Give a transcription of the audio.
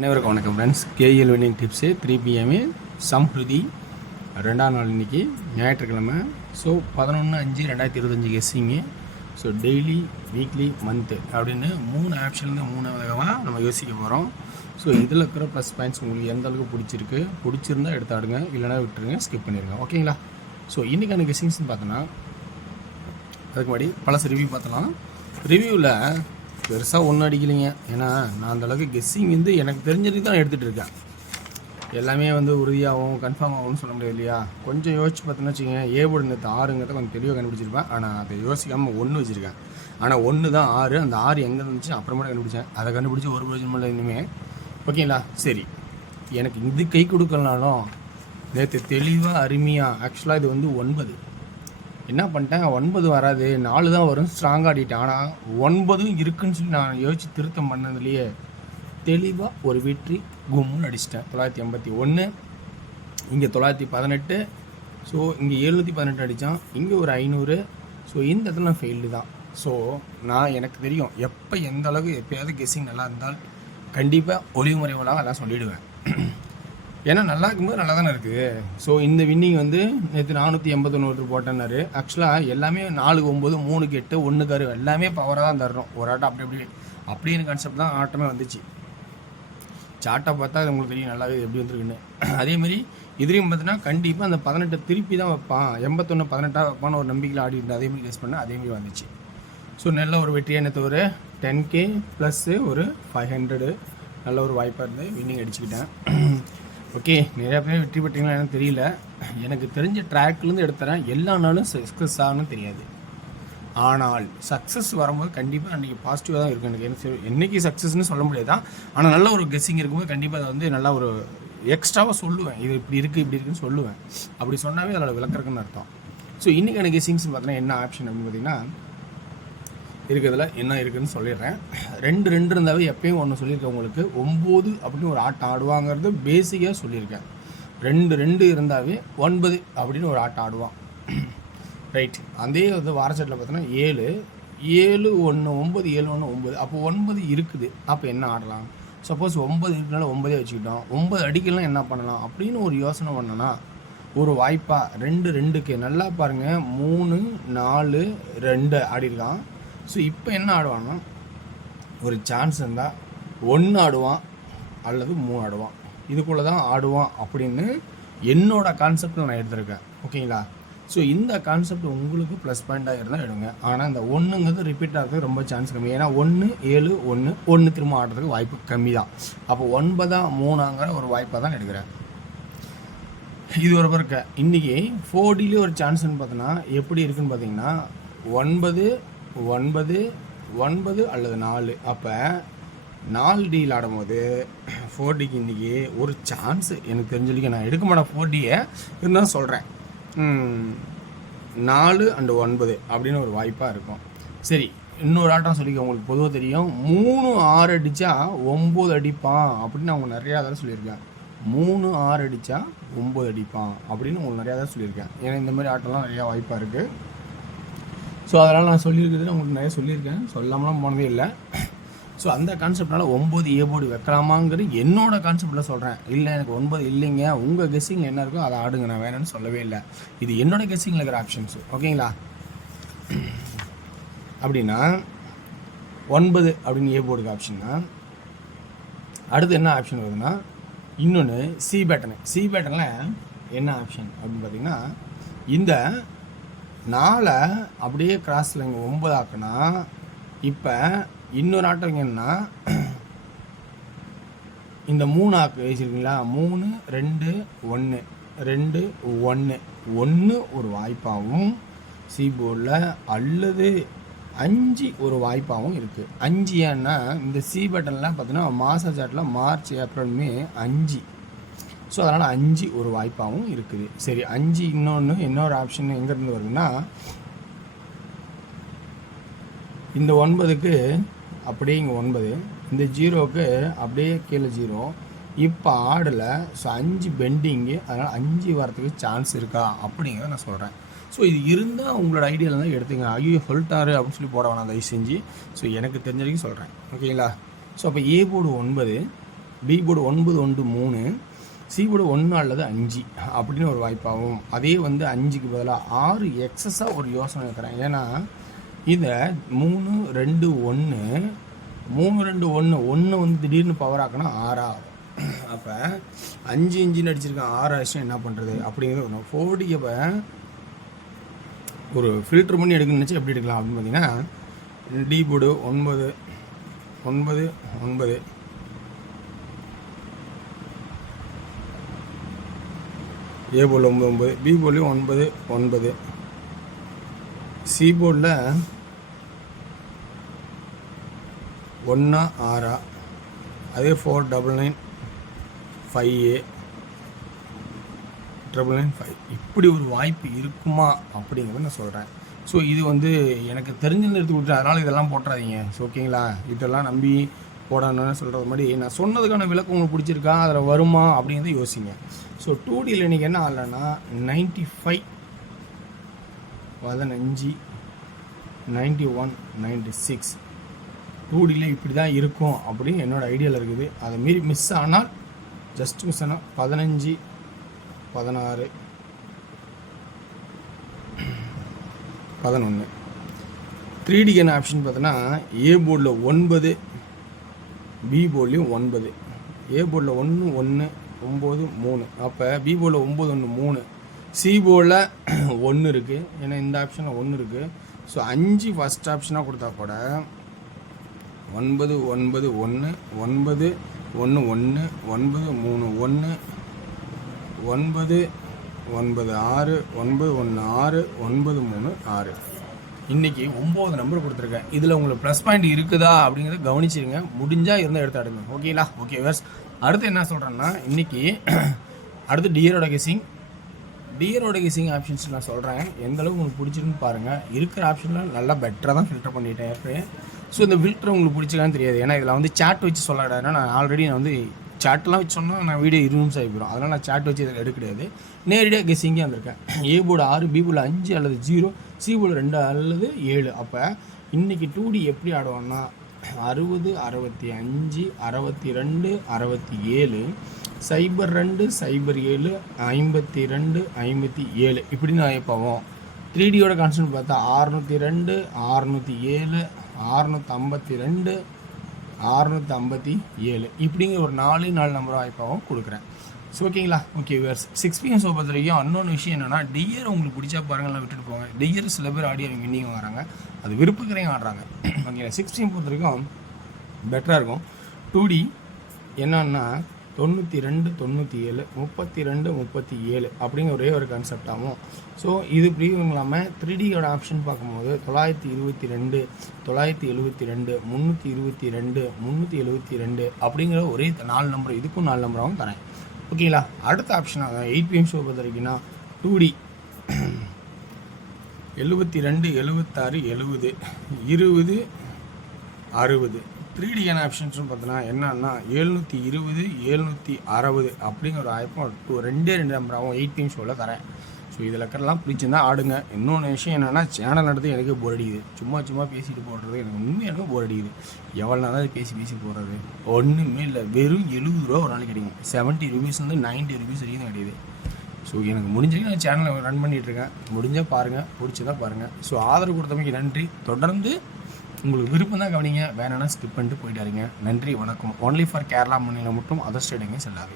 அனைவருக்கும் வணக்கம் friends. KL winning tips 3 PM Samhruthi 2ஆம் நாள் இன்றைக்கி ஞாயிற்றுக்கிழமை. So 11/5/2025 guessing. So daily, weekly, month அப்படின்னு 3 ஆப்ஷன்லேருந்து 3 விதமாக நம்ம யோசிக்க போகிறோம். ஸோ இதில் இருக்கிற ப்ளஸ் பாயிண்ட்ஸ் உங்களுக்கு எந்த அளவுக்கு பிடிச்சிருந்தா எடுத்து ஆடுங்க, இல்லைனா விட்டுருங்க, ஸ்கிப் பண்ணிடுங்க. ஓகேங்களா? ஸோ இன்றைக்கான கெஸ்ஸிங்ஸ்னு பார்த்தோன்னா, அதுக்கு முன்னாடி பழசு ரிவ்யூ பார்த்தலாம். ரிவ்யூவில் பெருசாக ஒன்றும் அடிக்கலைங்க. ஏன்னா நான் அந்தளவுக்கு கெஸ்ஸிங் எனக்கு தெரிஞ்சதுக்கு தான் எடுத்துகிட்டு இருக்கேன். எல்லாமே உறுதியாகவும் கன்ஃபார்ம் ஆகும்னு சொல்ல முடியாது இல்லையா? கொஞ்சம் யோசிச்சு பார்த்தோன்னு வச்சுக்கோங்க. ஏபோர்டு நேற்று 6ங்கிறத கொஞ்சம் தெளிவாக கண்டுபிடிச்சிருப்பேன். ஆனால் அதை யோசிக்காமல் 1 வச்சுருக்கேன். ஆனால் 1 தான் 6. அந்த 6 எங்கே இருந்துச்சு அப்புறமா கண்டுபிடிச்சேன். அதை கண்டுபிடிச்சி ஒரு பிரயோஜனம் இல்லை இனிமே. ஓகேங்களா? சரி, எனக்கு இது கை கொடுக்கலனாலும் நேற்று தெளிவாக அருமையாக ஆக்சுவலாக இது 9 என்ன பண்ணிட்டேன், 9 வராது, 4 தான் வரும், ஸ்ட்ராங்காக ஆடிட்டேன். ஆனால் 9 இருக்குன்னு சொல்லி நான் யோசித்து திருத்தம் பண்ணதுலேயே தெளிவாக ஒரு வெற்றி கும்முன்னு அடிச்சிட்டேன். 981, இங்கே 918, ஸோ இங்கே 718 அடித்தான், இங்கே ஒரு 500. ஸோ இந்த இடத்துல நான் ஃபெயில்டு தான். ஸோ நான் எனக்கு தெரியும் எப்போ எந்த அளவுக்கு எப்போயாவது கெஸ்ஸிங் நல்லா இருந்தால் கண்டிப்பாக ஒளிவு முறைவெல்லாம் எல்லாம் சொல்லிவிடுவேன். ஏன்னா நல்லா இருக்கும்போது நல்லா தானே இருக்குது. ஸோ இந்த வின்னிங் நேற்று 481 போட்டேன்னாரு. ஆக்சுவலாக எல்லாமே 4, 9, 3, 8, 1, 6 எல்லாமே பவராக தான் தர்றோம். ஒரு ஆட்டம் அப்படின்னு கான்செப்ட் தான் ஆட்டமே வந்துச்சு. சார்ட்டை பார்த்தா அது உங்களுக்கு தெரியும் நல்லாவே எப்படி வந்துருக்குன்னு. அதேமாதிரி இதுலேயும் பார்த்தீங்கன்னா கண்டிப்பாக அந்த 18 திருப்பி தான் வைப்பான், 81 18 வைப்பான்னு ஒரு நம்பிக்கையில் ஆடி இருந்தேன். அதேமாதிரி கெஸ் பண்ணேன், அதேமாதிரி வந்துச்சு. ஸோ நல்ல ஒரு வெற்றியாக நேற்று ஒரு 10K ப்ளஸ்ஸு ஒரு 500 நல்ல ஒரு வாய்ப்பாக இருந்து வின்னிங் அடிச்சுக்கிட்டேன். ஓகே, நிறையா பேர் வெற்றி பெற்றீங்களா எனக்கு தெரியல. எனக்கு தெரிஞ்ச ட்ராக்லேருந்து எடுத்துறேன். எல்லா நாளும் சக்ஸஸ் ஆகணும்னு தெரியாது. ஆனால் சக்ஸஸ் வரும்போது கண்டிப்பாக அன்றைக்கி பாசிட்டிவாக தான் இருக்கும். எனக்கு என்றைக்கு சக்ஸஸ்ன்னு சொல்ல முடியாதான். ஆனால் நல்ல ஒரு கெஸ்ஸிங் இருக்கும்போது கண்டிப்பாக அதை நல்லா ஒரு எக்ஸ்ட்ராவாக சொல்லுவேன். இது இப்படி இருக்குன்னு சொல்லுவேன். அப்படி சொன்னாவே அதோட விளக்கறக்குன்னு அர்த்தம். ஸோ இன்றைக்கான கெஸ்ஸிங்ஸ்னு பார்த்தீங்கன்னா என்ன ஆப்ஷன் அப்படின்னு பார்த்தீங்கன்னா இருக்கிறதுல என்ன இருக்குதுன்னு சொல்லிடுறேன். 2 இருந்தாவே எப்பயும் ஒன்று சொல்லியிருக்கேன் உங்களுக்கு. 9 அப்படின்னு ஒரு ஆட்டம் ஆடுவாங்கிறது பேசிக்காக சொல்லியிருக்கேன். 2 இருந்தாவே 9 அப்படின்னு ஒரு ஆட்டம் ஆடுவான். ரைட். அதே வாரச்சட்டில் பார்த்தோன்னா 7 7 1 9 7 1 9. அப்போ 9 இருக்குது. அப்போ என்ன ஆடலாம்? சப்போஸ் 9 இருக்குனால 9 வச்சுக்கிட்டோம். 9 அடிக்கலாம் என்ன பண்ணலாம் அப்படின்னு ஒரு யோசனை பண்ணோன்னா ஒரு வாய்ப்பாக 2க்கு நல்லா பாருங்கள். 3 4 2 ஆடிருக்கான். ஸோ இப்போ என்ன ஆடுவான்னா ஒரு சான்ஸ் இருந்தால் 1 ஆடுவான் அல்லது 3 ஆடுவான். இதுக்குள்ளே தான் ஆடுவான் அப்படின்னு என்னோடய கான்செப்டில் நான் எடுத்திருக்கேன். ஓகேங்களா? ஸோ இந்த கான்செப்ட் உங்களுக்கு ப்ளஸ் பாயிண்ட்டாக இருந்தால் எடுங்க. ஆனால் இந்த 1ங்கிறது ரிப்பீட் ஆகிறதுக்கு ரொம்ப சான்ஸ் கம்மி. ஏன்னா 1 7 1 திரும்ப ஆடுறதுக்கு வாய்ப்பு கம்மி தான். அப்போ 9 3ங்கிற ஒரு வாய்ப்பாக தான் எடுக்கிறேன். இது ஒரு இருக்க இன்றைக்கி 4Dலேயே ஒரு சான்ஸ்ன்னு பார்த்தோன்னா எப்படி இருக்குதுன்னு பார்த்தீங்கன்னா 9 9 9 அல்லது 4. அப்போ 4Dயில் ஆடும்போது 4Dக்கு இன்றைக்கி ஒரு சான்ஸு எனக்கு தெரிஞ்சதுக்கு நான் எடுக்க மாட்டேன் 4Dயை இருந்தாலும் சொல்கிறேன். 4 and 9 அப்படின்னு ஒரு வாய்ப்பாக இருக்கும். சரி, இன்னொரு ஆட்டம் சொல்லிக்க உங்களுக்கு பொதுவாக தெரியும். 3 6 அடித்தா 9 அடிப்பான் அப்படின்னு அவங்க நிறையா தான் சொல்லியிருக்கேன். 3 6 அடித்தா 9 அடிப்பான் அப்படின்னு உங்களுக்கு நிறையா தான் சொல்லியிருக்கேன். ஏன்னா இந்த மாதிரி ஆட்டம்லாம் நிறையா வாய்ப்பாக இருக்குது. ஸோ அதனால் நான் சொல்லியிருக்கிறது உங்களுக்கு நிறைய சொல்லியிருக்கேன், சொல்லாமலாம் போனதே இல்லை. ஸோ அந்த கான்செப்ட்னால 9 ஏபோர்டு வைக்கலாமாங்கிறது என்னோட கான்செப்டில் சொல்கிறேன். இல்லை எனக்கு 9 இல்லைங்க, உங்கள் கெஸ்ஸிங் என்ன இருக்கோ அதை ஆடுங்க, நான் வேணும்னு சொல்லவே இல்லை. இது என்னோட கெஸ்ஸிங்கில் இருக்கிற ஆப்ஷன்ஸு. ஓகேங்களா? அப்படின்னா 9 அப்படின்னு ஏபோர்டுக்கு ஆப்ஷன் தான். அடுத்து என்ன ஆப்ஷன் வருதுன்னா இன்னொன்று சி பேட்டனில் என்ன ஆப்ஷன் அப்படின்னு பார்த்தீங்கன்னா இந்த 4 அப்படியே கிராஸில் இங்கே 9 ஆக்குனா இப்போ இன்னொரு ஆட்டம் என்னன்னா இந்த 3 ஆக்கு வச்சுருக்கீங்களா, 3 2 1 2 1 1 ஒரு வாய்ப்பாகவும் சி போர்டில் அல்லது 5 ஒரு வாய்ப்பாகவும் இருக்குது. 5 ஏன்னா இந்த சி பட்டன்லாம் பார்த்தீங்கன்னா மாத சாட்டில் மார்ச் ஏப்ரல் மே 5. ஸோ அதனால் 5 ஒரு வாய்ப்பாகவும் இருக்குது. சரி, 5 இன்னொரு ஆப்ஷன் எங்கேருந்து வருதுன்னா இந்த 9க்கு அப்படியே இங்கே 9, இந்த 0க்கு அப்படியே கீழே 0. இப்போ ஆடலை. ஸோ 5 பெண்டிங்கு, அதனால் 5 வரத்துக்கு சான்ஸ் இருக்கா அப்படிங்கிறத நான் சொல்கிறேன். ஸோ இது இருந்தால் உங்களோட ஐடியாவில் தான் எடுத்துங்க. ஐயோ சொல்லிட்டாரு அப்படின்னு சொல்லி போட வேணாம் தயவு செஞ்சு. ஸோ எனக்கு தெரிஞ்ச வரைக்கும் சொல்கிறேன். ஓகேங்களா? ஸோ அப்போ A board 9, B board 9 1 3, C board 1 அல்லது 5 அப்படின்னு ஒரு வாய்ப்பாகும். அதே வந்து 5க்கு பதிலாக 6 எக்ஸஸாக ஒரு யோசனை வைக்கிறேன். ஏன்னா இதை 3 2 1 3 2 1 வந்து திடீர்னு பவர் ஆக்கினா 6 ஆகும். அப்போ 5 இன்ஜின் அடிச்சிருக்கேன் 6 ஆச்சு என்ன பண்ணுறது அப்படிங்கிறது ஒன்று. 4D அப்போ ஒரு ஃபில்ட்ரு பண்ணி எடுக்கணும்னு நினச்சி எப்படி எடுக்கலாம் அப்படின்னு பார்த்தீங்கன்னா, டி போர்டு 9 9 9, ஏ போர்டில் 9 9, பி போர்ட்லேயும் 9 9, சி போர்டில் 1 6, அதே 4 9 9 5A 995 இப்படி ஒரு வாய்ப்பு இருக்குமா அப்படிங்கிறத நான் சொல்கிறேன். ஸோ இது வந்து எனக்கு தெரிஞ்சிருந்து எடுத்து கொடுத்துட்டேன், அதனால் இதெல்லாம் போட்டுறாதீங்க. ஸோ ஓகேங்களா, இதெல்லாம் நம்பி போடணும்னு சொல்கிறது மாதிரி நான் சொன்னதுக்கான விளக்கம் உங்களுக்கு பிடிச்சிருக்கா, அதில் வருமா அப்படிங்கிறத யோசிங்க. ஸோ 2Dயில் இன்றைக்கி என்ன ஆகலைன்னா 95 15 91 96 2Dயில் இப்படி தான் இருக்கும் அப்படின்னு என்னோடய ஐடியாவில் இருக்குது. அதை மீறி மிஸ் ஆனால் ஜஸ்ட் மிஸ் ஆனால் 15 16 11. 3Dக்கு என்ன ஆப்ஷன் பார்த்தோன்னா, ஏ போர்டில் 9, பி போர்ட்லேயும் 9, ஏ போர்டில் 1 1 9 3, அப்போ பி போர்டில் 9 1 3, சி போர்டில் 1 இருக்குது, ஏன்னா இந்த ஆப்ஷனில் 1 இருக்குது. ஸோ 5 ஃபஸ்ட் ஆப்ஷனாக கொடுத்தா கூட 9 9 1 9 1 1 9 3 1 9 9 6 9 1 6 9 3 6. இன்றைக்கி 9 நம்பர் கொடுத்துருக்கேன். இதில் உங்களுக்கு ப்ளஸ் பாயிண்ட் இருக்குதா அப்படிங்கிறத கவனிச்சிருங்க. முடிஞ்சால் இருந்தால் எடுத்து ஆடுங்க. ஓகேங்களா? ஓகே வேர்ஸ். அடுத்து என்ன சொல்கிறேன்னா, இன்றைக்கி அடுத்து டியரோட கெஸிங் ஆப்ஷன்ஸ் நான் சொல்கிறேன். எந்தளவுக்கு உங்களுக்கு பிடிச்சிருக்குன்னு பாருங்கள். இருக்கிற ஆப்ஷனில் நல்லா பெட்டராக தான் ஃபில்டர் பண்ணிட்டேன் ஏற்கனவே. ஸோ இந்த ஃபில்டர் உங்களுக்கு பிடிச்சிக்கான்னு தெரியாது. ஏன்னா இதில் வந்து சாட் வச்சு சொல்லாடாதுன்னா, நான் ஆல்ரெடி நான் வந்து சாட்டெலாம் வச்சு சொன்னால் நான் வீடியோ 20 நிமிஷம் ஆகிப்போம். அதனால் நான் சாட் வச்சு இதில் எடுக்க கிடையாது. நேரடியாக கெஸிங்கே வந்திருக்கேன். ஏ போர்டு 6, பி போர்டு 5 அல்லது 0, சி போர்டு 2 அல்லது 7. அப்போ இன்றைக்கி 2D எப்படி ஆடுவோம்னா 60 65 62 67 02 07 52 57 இப்படி நான் போவோம். 3Dயோட கான்செப்ட் பார்த்தா 602 607 652 657 இப்படிங்கிற ஒரு 4 நம்பர் வாய்ப்பாகவும் கொடுக்குறேன். ஸோ ஓகேங்களா? Okay verse. 6PM ஷோ பொறுத்த வரைக்கும் இன்னொன்று விஷயம் என்னென்னா, டியர் உங்களுக்கு பிடிச்சா பாருங்கள்லாம் விட்டுட்டு போங்க. டியர் சில பேர் ஆடி அவங்க வின்னிங் வராங்க, அது விருப்பக்கரையும் ஆடுறாங்க. ஓகேங்களா? 6PM பொறுத்த வரைக்கும் பெட்டராக இருக்கும். 2D என்னன்னா 92 97 32 37 அப்படிங்கிற ஒரே ஒரு கான்செப்ட் ஆகும். ஸோ இது இப்படியும் இல்லாமல் 3Dயோட ஆப்ஷன் பார்க்கும்போது 922 972 322 372 அப்படிங்கிற ஒரே 4 நம்பர், இதுக்கும் 4 நம்பராகவும் தரேன். ஓகேங்களா? அடுத்த ஆப்ஷனாக 8PM ஷோ பொறுத்த வரைக்கும்னா 2D 72 76 70 20 60. 3Dயான ஆப்ஷன்ஸ்னு பார்த்தோன்னா என்னன்னா 720 760 அப்படிங்கிற ஒரு ஆயிரம் 2 நம்பராகவும் 8PM ஷோவில் தரேன். ஸோ இதில் இருக்கிறலாம் பிடிச்சிருந்தா ஆடுங்க. இன்னொன்று விஷயம் என்னென்னா, சேனல் நடத்தி எனக்கு போர் அடிக்குது. சும்மா பேசிட்டு போடுறது எனக்கு உண்மையாக போர் அடிக்குது. எவ்வளோ நாள் தான் பேசி போடுறது, ஒன்றுமே இல்லை. வெறும் 70 ரூபா ஒரு நாளைக்கு கிடைக்கும். 70 rupees வந்து 90 rupees வரைக்கும் தான் கிடையாது. ஸோ எனக்கு முடிஞ்சவங்க நான் சேனலை ரன் பண்ணிகிட்ருக்கேன். முடிஞ்சால் பாருங்கள், பிடிச்சதான் பாருங்கள். ஸோ ஆதரவு கொடுத்தமைக்கு நன்றி. தொடர்ந்து உங்களுக்கு விருப்பம் தான் கவனிங்க, வேணும்னா ஸ்கிப் பண்ணிட்டு போயிட்டாருங்க. நன்றி, வணக்கம். ஒன்லி ஃபார் கேரளா மாநிலம் மட்டும், அதர் ஸ்டேட் எங்கேயும் செல்லாது.